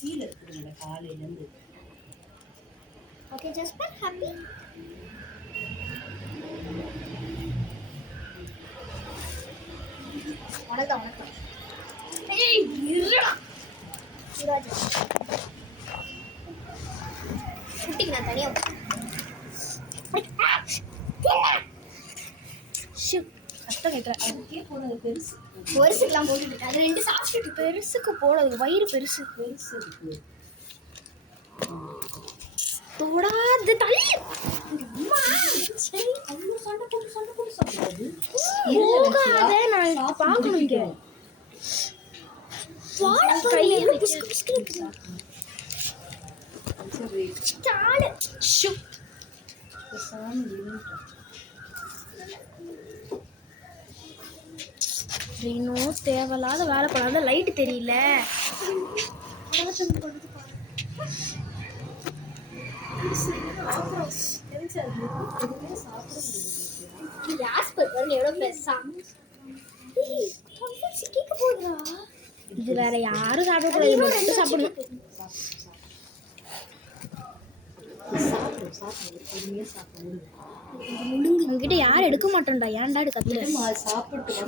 பசியில் இருக்குதுங்க காலையிலேருந்து. Okay Jasper, happy? வணக்கம் வணக்கம். ஏய் இருடா. சிராஜ். குட்டிக்கு நான் தனியா. கஷ்டம் கேட்குறேன். அதுக்கே போடுறது பெருசு. பெருசுக்கெல்லாம் போட்டுட்டு அது 2 சாப்பிட்டுட்டு பெருசுக்கு போடாது. வயிறு பெருசு பெருசு இருக்கு. தொடாது தள்ளி. அம்மா சரி அவ்வளோ சண்டை போட்டு சாப்பிடாது. போகாத. நான் பார்க்கணும் இங்கே. வாடா கையில புஸ்கு புஸ்கு இருக்குது. சரி சாடு. ஷூ. சாமி விழுந்துட்டா. ரீனோ தேவையில்லாத வேலை பண்ணாத. லைட் தெரியல. இது வேற யாரும் சாப்பிடக்கூடாது. சாப்பிடணும். உங்ககிட்ட யாரும் எடுக்க மாட்டோம்டா. ஏன்டா எடுக்க சாப்பிட்டு